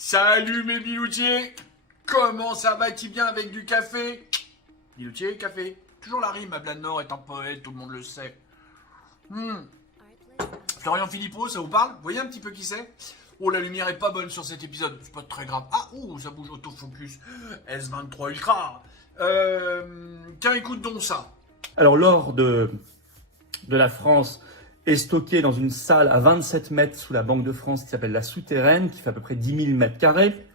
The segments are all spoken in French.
Salut mes biloutiers. Comment ça va-t-il bien avec du café? Biloutier, café. Toujours la rime, Blade Nord est un poète, tout le monde le sait. Florian Philippot, ça vous parle? Vous voyez un petit peu qui c'est? Oh, la lumière est pas bonne sur cet épisode, c'est pas très grave. Ah, ouh, ça bouge autofocus. S23 Ultra. Tiens, écoute donc ça. Alors l'or de la France est stocké dans une salle à 27 mètres sous la Banque de France qui s'appelle la Souterraine, qui fait à peu près 10 000 mètres carrés.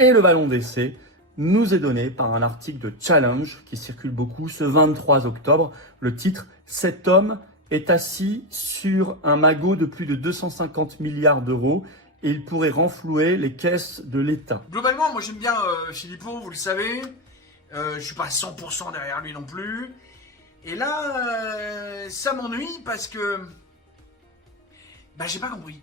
Et le ballon d'essai nous est donné par un article de Challenge qui circule beaucoup ce 23 octobre. Le titre « Cet homme est assis sur un magot de plus de 250 milliards d'euros et il pourrait renflouer les caisses de l'État ». Globalement, moi j'aime bien Philippot, vous le savez. Je suis pas 100% derrière lui non plus. Et là, ça m'ennuie parce que... j'ai pas compris.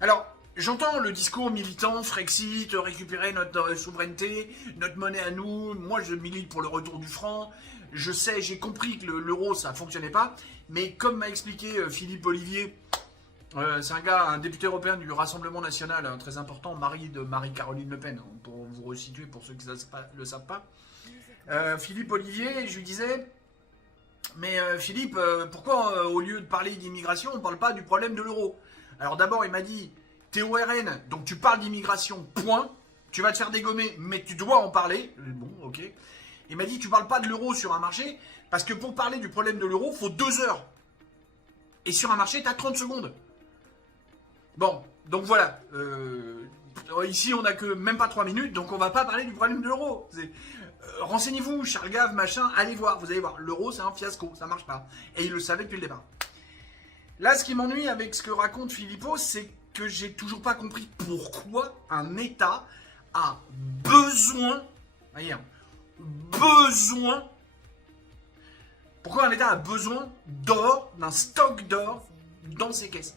Alors, j'entends le discours militant, Frexit, récupérer notre souveraineté, notre monnaie à nous. Moi, je milite pour le retour du franc. Je sais, j'ai compris que l'euro, ça fonctionnait pas. Mais comme m'a expliqué Philippe Ollivier, c'est un gars, un député européen du Rassemblement National, très important, mari de Marie-Caroline Le Pen, pour vous resituer pour ceux qui ne le savent pas. Philippe Ollivier, je lui disais, mais Philippe, pourquoi au lieu de parler d'immigration, on ne parle pas du problème de l'euro? Alors d'abord, il m'a dit, t'es au RN, donc tu parles d'immigration, point. Tu vas te faire dégommer, mais tu dois en parler. Bon, ok. Il m'a dit, tu parles pas de l'euro sur un marché, parce que pour parler du problème de l'euro, faut 2 heures. Et sur un marché, t'as 30 secondes. Bon, donc voilà. Ici, on n'a que même pas 3 minutes, donc on va pas parler du problème de l'euro. Renseignez-vous, Charles Gave, machin, allez voir, vous allez voir. L'euro, c'est un fiasco, ça marche pas. Et il le savait depuis le départ. Là, ce qui m'ennuie avec ce que raconte Philippot, c'est que j'ai toujours pas compris pourquoi un État a besoin, voyez, pourquoi un État a besoin d'or, d'un stock d'or dans ses caisses.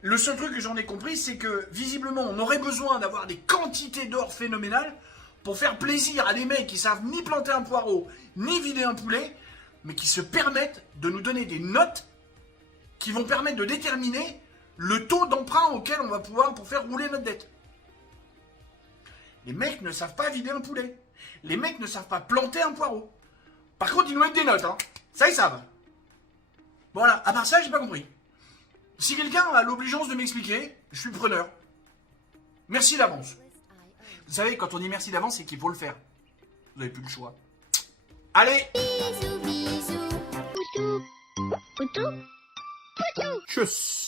Le seul truc que j'en ai compris, c'est que visiblement, on aurait besoin d'avoir des quantités d'or phénoménales pour faire plaisir à des mecs qui savent ni planter un poireau, ni vider un poulet, mais qui se permettent de nous donner des notes qui vont permettre de déterminer le taux d'emprunt auquel on va pouvoir pour faire rouler notre dette. Les mecs ne savent pas vider un poulet. Les mecs ne savent pas planter un poireau. Par contre, ils nous mettent des notes, hein. Ça, ils savent. Voilà, à part ça, j'ai pas compris. Si quelqu'un a l'obligeance de m'expliquer, je suis preneur. Merci d'avance. Vous savez, quand on dit merci d'avance, c'est qu'il faut le faire. Vous n'avez plus le choix. Allez! Bisous, bisous, poutou, poutou, poutou. Tchuss.